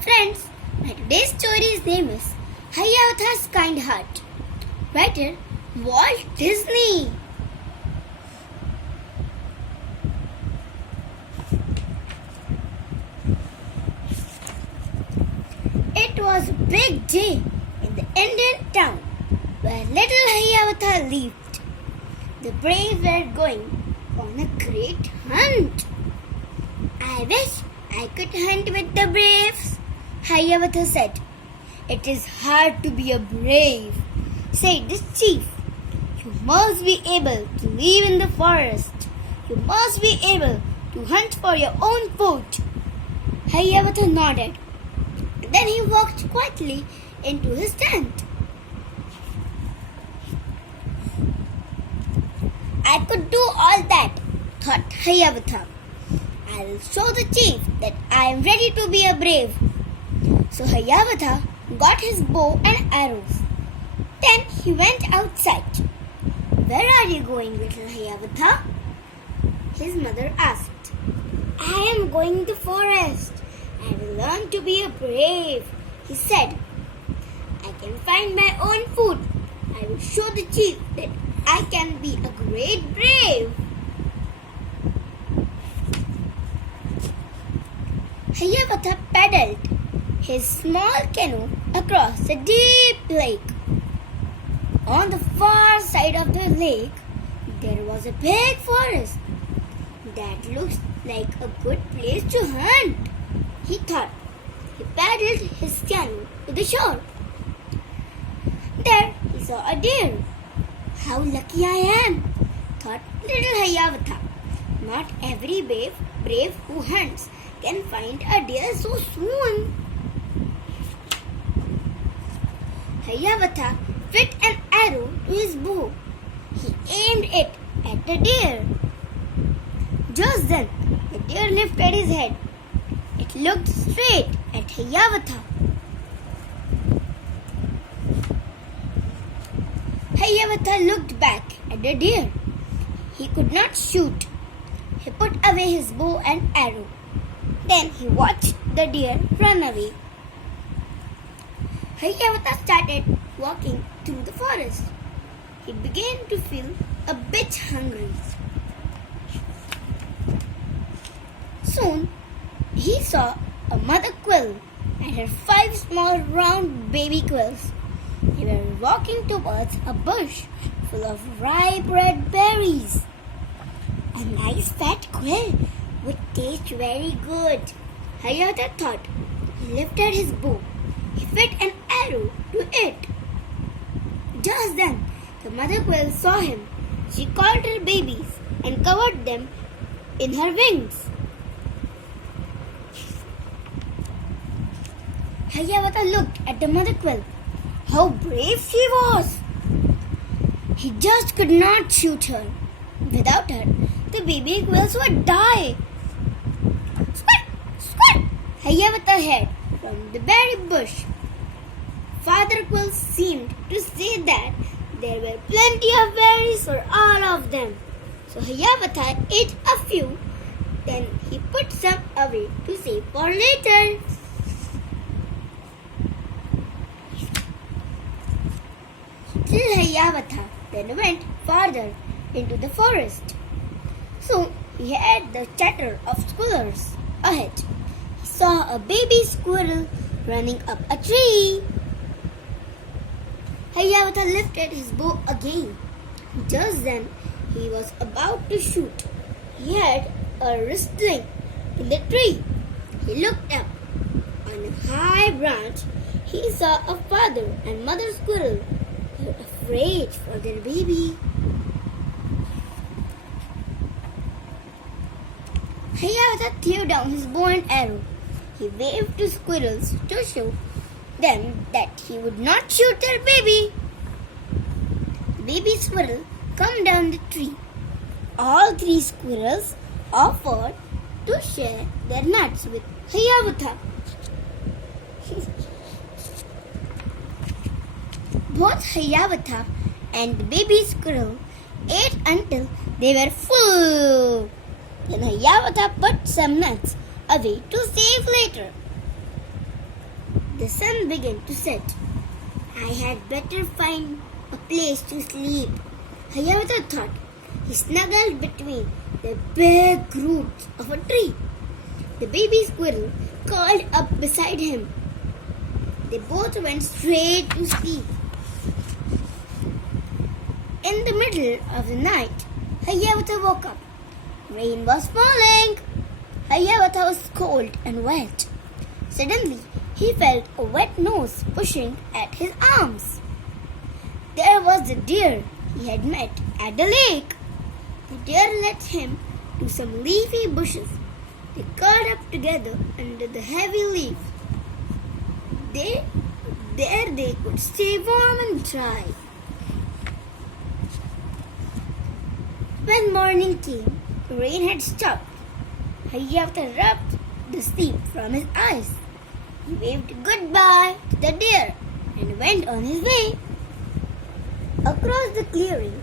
Friends, my today's story's name is Hiawatha's Kind Heart. Writer Walt Disney. It was a big day in the Indian town where little Hiawatha lived. The braves were going on a great hunt. I wish I could hunt with the braves, Hiawatha said. It is hard to be a brave, said the chief. You must be able to live in the forest. You must be able to hunt for your own food. Hiawatha nodded. Then he walked quietly into his tent. I could do all that, thought Hiawatha. I will show the chief that I am ready to be a brave. So Hiawatha got his bow and arrows. Then he went outside. Where are you going, little Hiawatha? His mother asked. I am going to the forest. I will learn to be a brave, he said. I can find my own food. I will show the chief that I can be a great brave. Hiawatha paddled his small canoe across a deep lake. On the far side of the lake, there was a big forest. That looks like a good place to hunt, he thought. He paddled his canoe to the shore. There he saw a deer. How lucky I am, thought little Hiawatha. Not every brave who hunts can find a deer so soon. Hiawatha fit an arrow to his bow. He aimed it at the deer. Just then, the deer lifted his head. It looked straight at Hiawatha. Hiawatha looked back at the deer. He could not shoot. He put away his bow and arrow. Then he watched the deer run away. Hiawatha started walking through the forest. He began to feel a bit hungry. Soon, he saw a mother quail and her 5 small round baby quails. They were walking towards a bush full of ripe red berries. A nice fat quail would taste very good, Hiawatha thought. He lifted his bow. He fit an arrow to it. Just then, the mother quail saw him. She called her babies and covered them in her wings. Hiawatha looked at the mother quail. How brave she was! He just could not shoot her. Without her, the baby quails would die. Squat! Squat! Hiawatha hid from the berry bush. Father quail seemed to say that there were plenty of berries for all of them. So Hiawatha ate a few. Then he put some away to save for later. Little Hiawatha then went farther into the forest. Soon he heard the chatter of squirrels ahead. He saw a baby squirrel running up a tree. Hiawatha lifted his bow again. Just then he was about to shoot. He heard a rustling in the tree. He looked up. On a high branch he saw a father and mother squirrel. They were afraid for their baby. Hiawatha threw down his bow and arrow. He waved to squirrels to show them that he would not shoot their baby. The baby squirrel came down the tree. All 3 squirrels offered to share their nuts with Hiawatha. Both Hiawatha and the baby squirrel ate until they were full. Then Hiawatha put some nuts away to save later. The sun began to set. I had better find a place to sleep, Hiawatha thought. He snuggled between the big roots of a tree. The baby squirrel curled up beside him. They both went straight to sleep. In the middle of the night, Hiawatha woke up. Rain was falling. Hiawatha was cold and wet. Suddenly, he felt a wet nose pushing at his arms. There was the deer he had met at the lake. The deer led him to some leafy bushes. They curled up together under the heavy leaves. There they could stay warm and dry. When morning came, the rain had stopped. Hiawatha rubbed the steam from his eyes. He waved goodbye to the deer and went on his way. Across the clearing,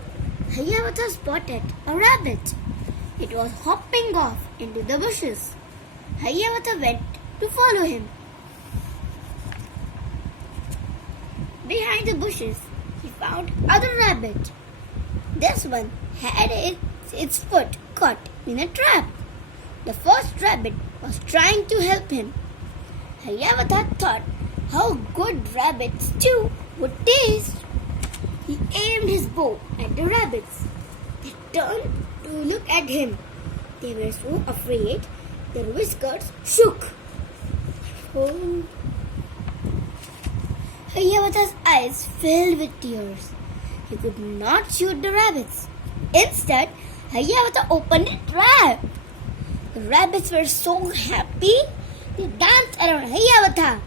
Hiawatha spotted a rabbit. It was hopping off into the bushes. Hiawatha went to follow him. Behind the bushes, he found other rabbit. This one had its foot caught in a trap. The first rabbit was trying to help him. Hiawatha thought how good rabbit stew would taste. He aimed his bow at the rabbits. They turned to look at him. They were so afraid their whiskers shook. Oh. Hiawatha's eyes filled with tears. He could not shoot the rabbits. Instead, Hiawatha opened a trap. The rabbits were so happy, they danced around Hiawatha.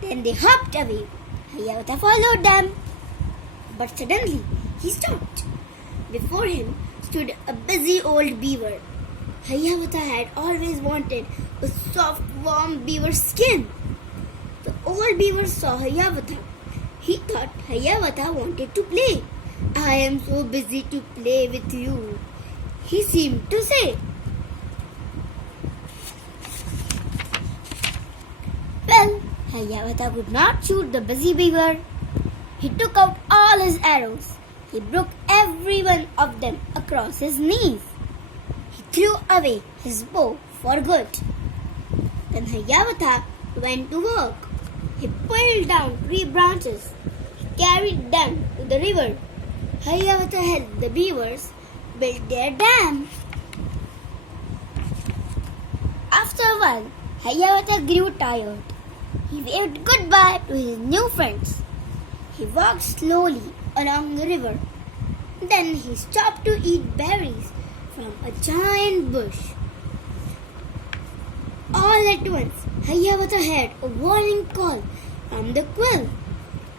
Then they hopped away. Hiawatha followed them. But suddenly, he stopped. Before him stood a busy old beaver. Hiawatha had always wanted a soft, warm beaver skin. The old beaver saw Hiawatha. He thought Hiawatha wanted to play. I am so busy to play with you, he seemed to say. Well, Hiawatha could not shoot the busy beaver. He took out all his arrows. He broke every one of them across his knees. He threw away his bow for good. Then Hiawatha went to work. He pulled down tree branches. He carried them to the river. Hiawatha helped the beavers build their dam. After a while, Hiawatha grew tired. He waved goodbye to his new friends. He walked slowly along the river. Then he stopped to eat berries from a giant bush. All at once, Hiawatha heard a warning call from the quill.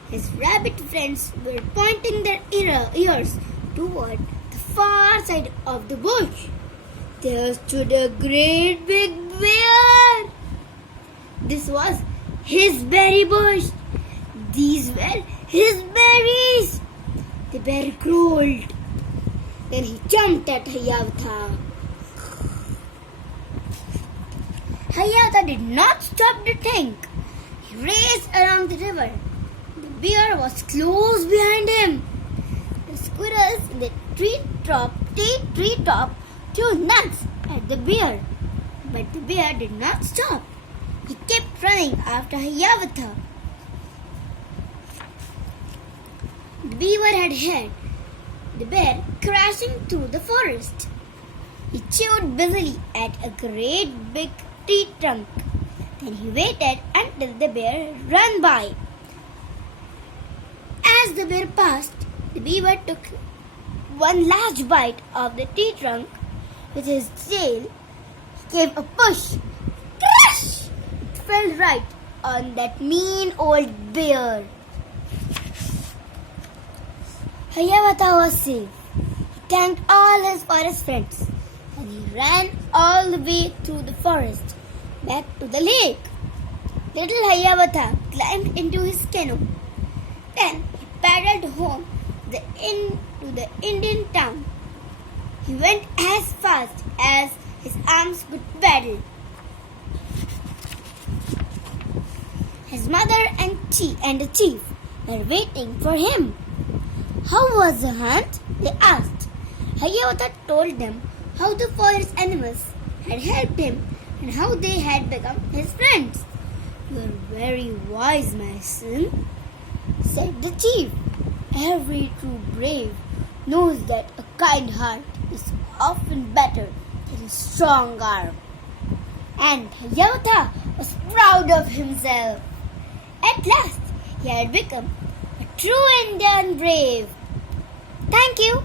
His rabbit friends were pointing their ears toward the far side of the bush. There stood a great big bear. This was his berry bush. These were his berries. The bear growled. Then he jumped at Hiawatha. Hiawatha did not stop to think. He raced around the river. The bear was close behind him. The squirrels in the treetop threw nuts at the bear. But the bear did not stop. He kept running after Hiawatha. The beaver had heard the bear crashing through the forest. He chewed busily at a great big tree trunk. Then he waited until the bear ran by. As the bear passed, the beaver took one last bite of the tree trunk with his tail. He gave a push. Crash! It fell right on that mean old bear. Hiawatha was safe. He thanked all his forest friends and he ran all the way through the forest back to the lake. Little Hiawatha climbed into his canoe. Then he paddled home to the Indian town. He went as fast as his arms could paddle. His mother and the chief were waiting for him. How was the hunt? They asked. Hiawatha told them how the forest animals had helped him and how they had become his friends. "You are very wise, my son," said the chief. "Every true brave knows that a kind heart is often better than a strong arm." And Hiawatha was proud of himself. At last, he had become a true Indian brave. Thank you.